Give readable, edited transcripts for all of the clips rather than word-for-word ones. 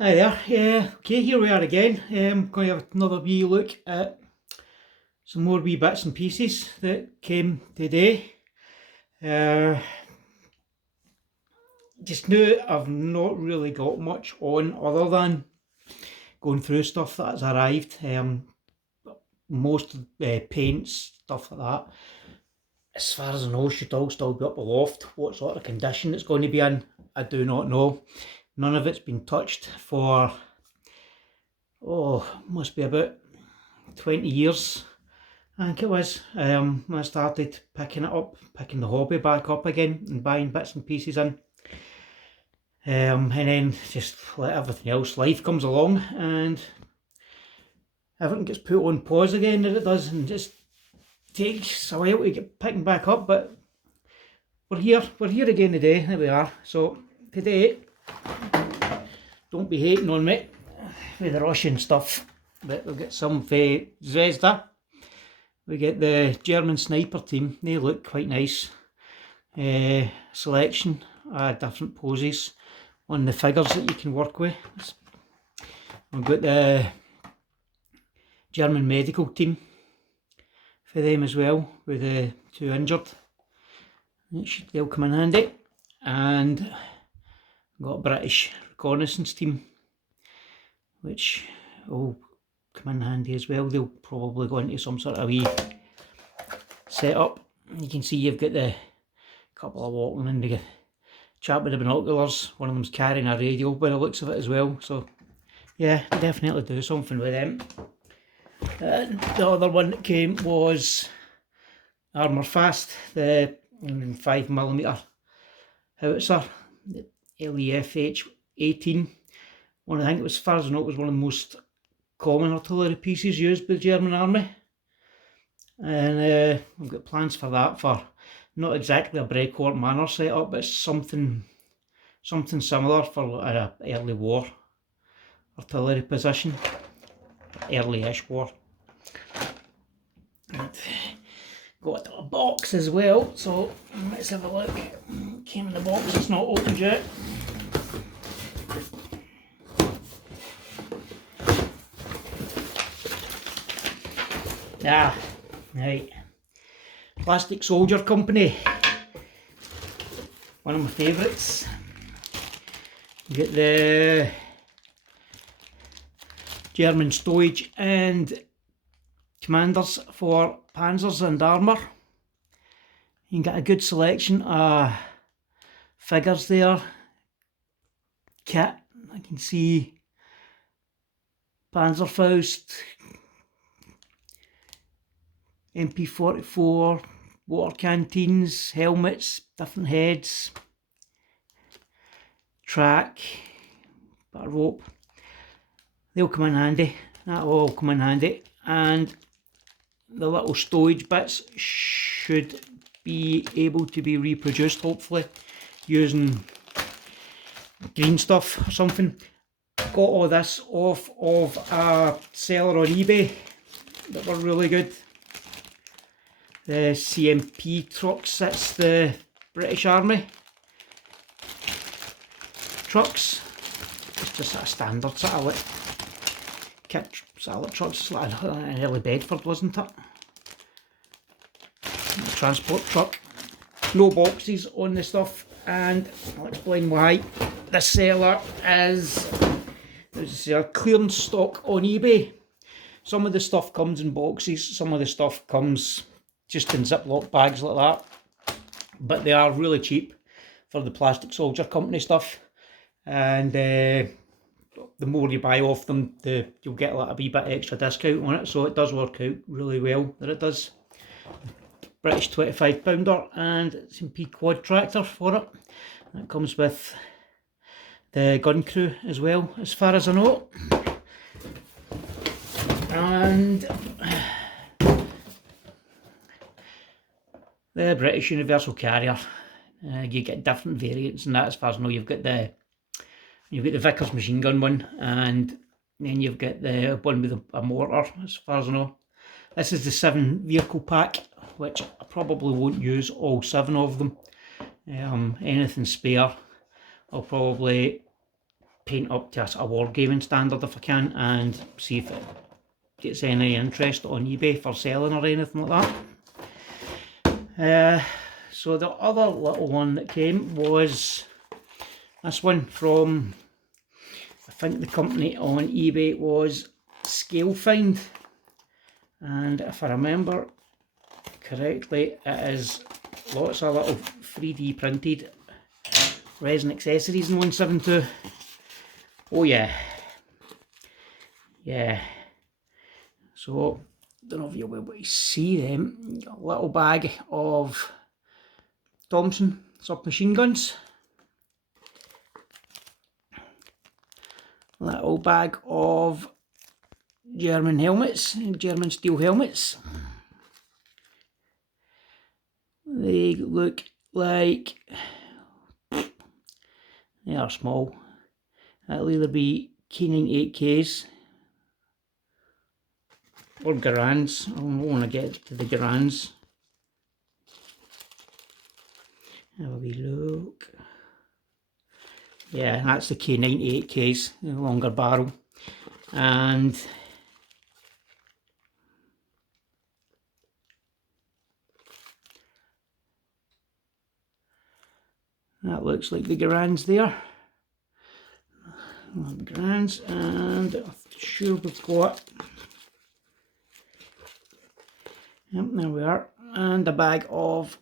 Hi there. Okay, here we are again. Going to have another wee look at some more wee bits and pieces that came today. Uh, just now, I've not really got much on other than going through stuff that has arrived. Most paints, stuff like that. As far as I know, should all still be up aloft. What sort of condition it's going to be in, I do not know. None of it's been touched for, must be about 20 years. I think it was when I started picking it up, picking the hobby back up again and buying bits and pieces in. And then just like everything else, life comes along and everything gets put on pause again as it does, and just takes a while to get picking back up. But we're here again today, there we are. So today, don't be hating on me with the Russian stuff, but we've got some Zvezda. We get the German sniper team, they look quite nice. Selection, different poses on the figures that you can work with. We've got the German medical team for them as well, with the two injured. They'll come in handy. And we've got a British reconnaissance team, which will come in handy as well. They'll probably go into some sort of wee setup. You can see you've got the couple of walking in the chap with the binoculars. One of them's carrying a radio by the looks of it as well. So yeah, definitely do something with them. The other one that came was Armour Fast, the 5mm howitzer, the LEFH 18. I think it was, as far as I know, it was one of the most common artillery pieces used by the German army. And I've got plans for that, for not exactly a breakwater manor setup, but something similar for an early war artillery position, early-ish war. And got a box as well, so let's have a look. Came in the box, it's not opened yet. Right. Plastic Soldier Company, one of my favourites. Get the German stowage and commanders for panzers and armour. You can get a good selection of figures there. Kit, I can see Panzerfaust, MP44, water canteens, helmets, different heads, track, bit of rope. They'll come in handy. That'll all come in handy. And the little stowage bits should be able to be reproduced, hopefully, using green stuff or something. Got all this off of a seller on eBay that were really good. The CMP trucks, that's the British Army trucks. It's just a standard sort of kit sort of trucks. It's like an early Bedford, wasn't it? Transport truck. No boxes on the stuff, and I'll explain why. The seller is, there's a clearance stock on eBay. Some of the stuff comes in boxes, some of the stuff comes just in Ziploc bags like that, but they are really cheap for the Plastic Soldier Company stuff, and the more you buy off them, you'll get a wee bit extra discount on it, so it does work out really well that it does. British 25 pounder and SMP quad tractor for it. That comes with the gun crew as well, as far as I know. And the British Universal Carrier. You get different variants and that, as far as I know. You've got the Vickers machine gun one, and then you've got the one with a mortar, as far as I know. This is the 7 vehicle pack, which I probably won't use all 7 of them. Anything spare, I'll probably paint up to a wargaming standard if I can, and see if it gets any interest on eBay for selling or anything like that. So the other little one that came was this one from, I think the company on eBay was Scalefind, and if I remember correctly, it is lots of little 3D printed resin accessories in 172. Oh yeah, yeah. So don't know if you'll be able to see them. A little bag of Thompson submachine guns, little bag of German helmets, German steel helmets. They look like they are small. That'll either be K98Ks or Garands. I don't want to get to the Garands. Have a wee look. Yeah, that's the K98Ks, the longer barrel. And that looks like the Garands there. Garands, and I'm sure we've got, yep, there we are, and a bag of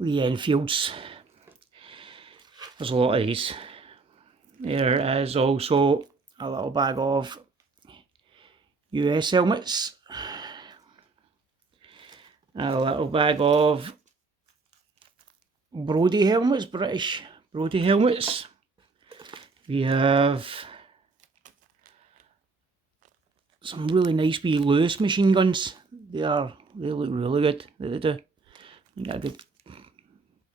the Enfields. There's a lot of these. There is also a little bag of US helmets, a little bag of Brody helmets, British Brody helmets. We have some really nice wee Lewis machine guns. They look really good, they do. I get a good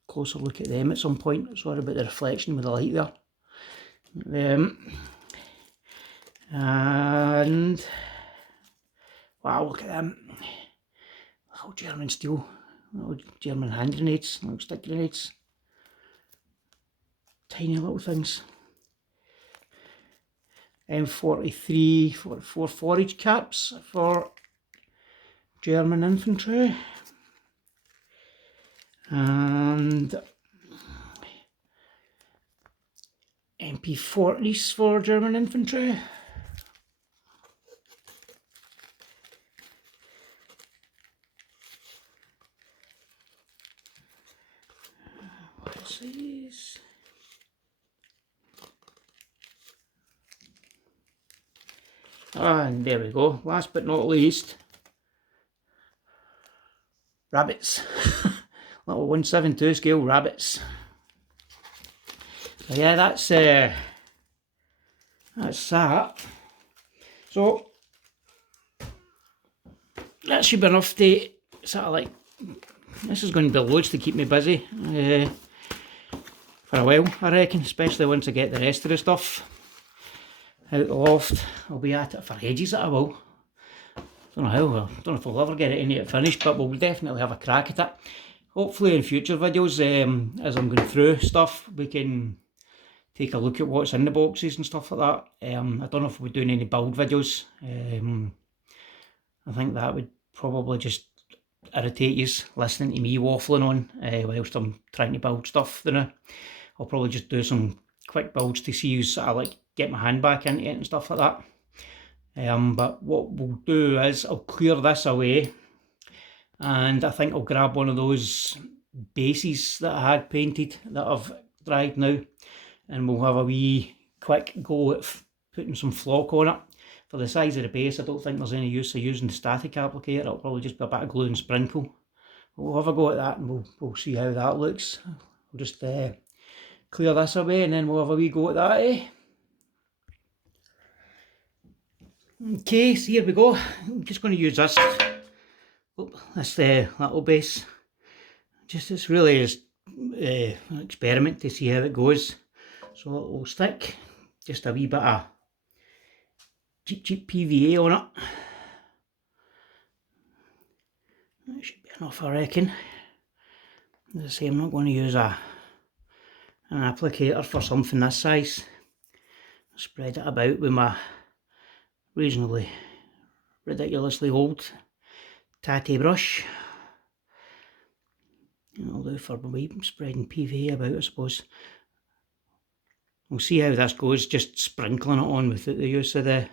closer look at them at some point. Sorry about the reflection with the light there. And wow, look at them. Little German steel, little German hand grenades, little stick grenades. Tiny little things. M43, 44 forage caps for German infantry. And MP40s for German infantry. What's these? And there we go. Last but not least, rabbits. Little 172 scale rabbits. So yeah, that's that. So that should be enough to sort of like, this is going to be loads to keep me busy for a while, I reckon, especially once I get the rest of the stuff out the loft. I'll be at it for ages, I will. Don't know how, don't know if we'll ever get it in finished, but we'll definitely have a crack at it. Hopefully in future videos, as I'm going through stuff, we can take a look at what's in the boxes and stuff like that. I don't know if we're doing any build videos. I think that would probably just irritate you listening to me waffling on whilst I'm trying to build stuff. Then I'll probably just do some quick builds to see you sort of like get my hand back into it and stuff like that. But what we'll do is I'll clear this away, and I think I'll grab one of those bases that I had painted that I've dried now, and we'll have a wee quick go at putting some flock on it. For the size of the base, I don't think there's any use of using the static applicator. It'll probably just be a bit of glue and sprinkle. We'll have a go at that, and we'll see how that looks. We'll just clear this away, and then we'll have a wee go at that, Okay, so here we go. I'm just going to use this little base. It's really just an experiment to see how it goes. So we'll stick just a wee bit of cheap PVA on it. That should be enough, I reckon. As I say, I'm not going to use an applicator for something this size. Spread it about with my reasonably ridiculously old tatty brush. And I'll do for my spreading PVA about, I suppose. We'll see how this goes, just sprinkling it on without the use of the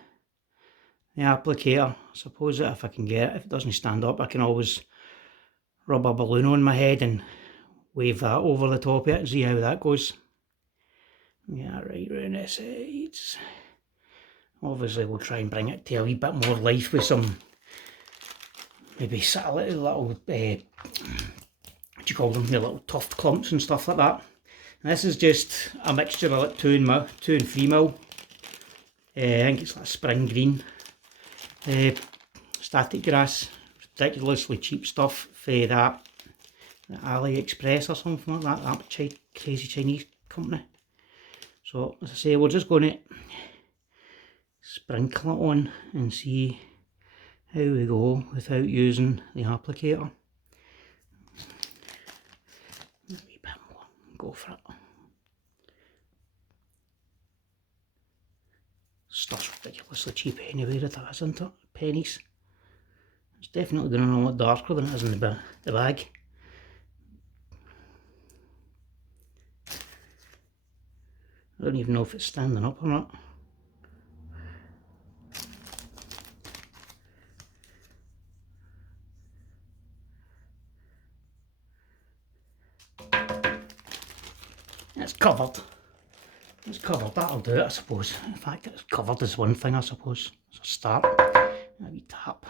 applicator. I suppose that if I can get it, if it doesn't stand up, I can always rub a balloon on my head and wave that over the top of it and see how that goes. Yeah, right round the sides. Obviously we'll try and bring it to a wee bit more life with some, maybe little, what do you call them, the little tuft clumps and stuff like that. And this is just a mixture of like 2 and 3 mil. I think it's like spring green. Static grass, ridiculously cheap stuff for that AliExpress or something like that, that crazy Chinese company. So as I say, we're just going to sprinkle it on and see how we go without using the applicator. A wee bit more, go for it. Stuff's ridiculously cheap anyway, it is, isn't it? Pennies. It's definitely going to be a lot darker than it is in the bag. I don't even know if it's standing up or not. It's covered. It's covered, that'll do it, I suppose. In fact, it's covered is one thing, I suppose. So start, a wee tap.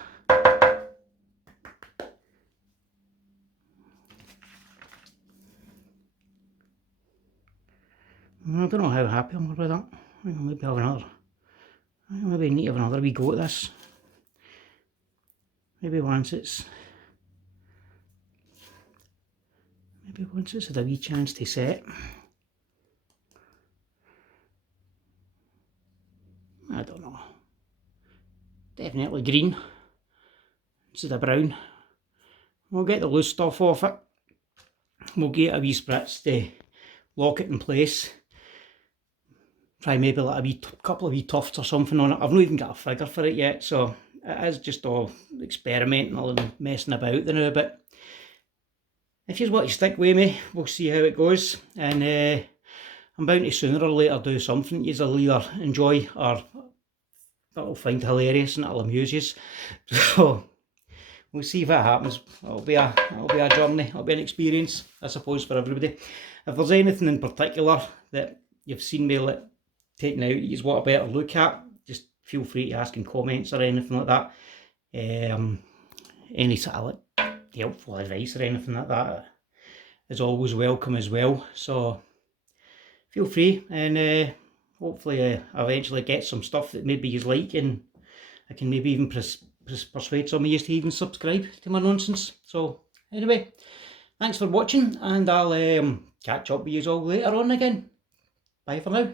I don't know how happy I'm with that. I think I'll maybe have another. I maybe need to have another wee go at this. Maybe once it's had a wee chance to set. I don't know. Definitely green instead of brown. We'll get the loose stuff off it. We'll get a wee spritz to lock it in place. Try maybe like a wee couple of wee tufts or something on it. I've not even got a figure for it yet, so it is just all experimenting and messing about now. But if you want to stick with me, we'll see how it goes. And I'm bound to sooner or later do something you'll either enjoy or that'll find hilarious and it'll amuse you. So we'll see if that happens. It'll be a journey. It'll be an experience, I suppose, for everybody. If there's anything in particular that you've seen me taking out, you want a better look at, just feel free to ask in comments or anything like that. Any sort of helpful advice or anything like that is always welcome as well. So feel free, and hopefully I eventually get some stuff that maybe you like, and I can maybe even persuade some of you to even subscribe to my nonsense. So anyway, thanks for watching, and I'll catch up with you all later on again. Bye for now.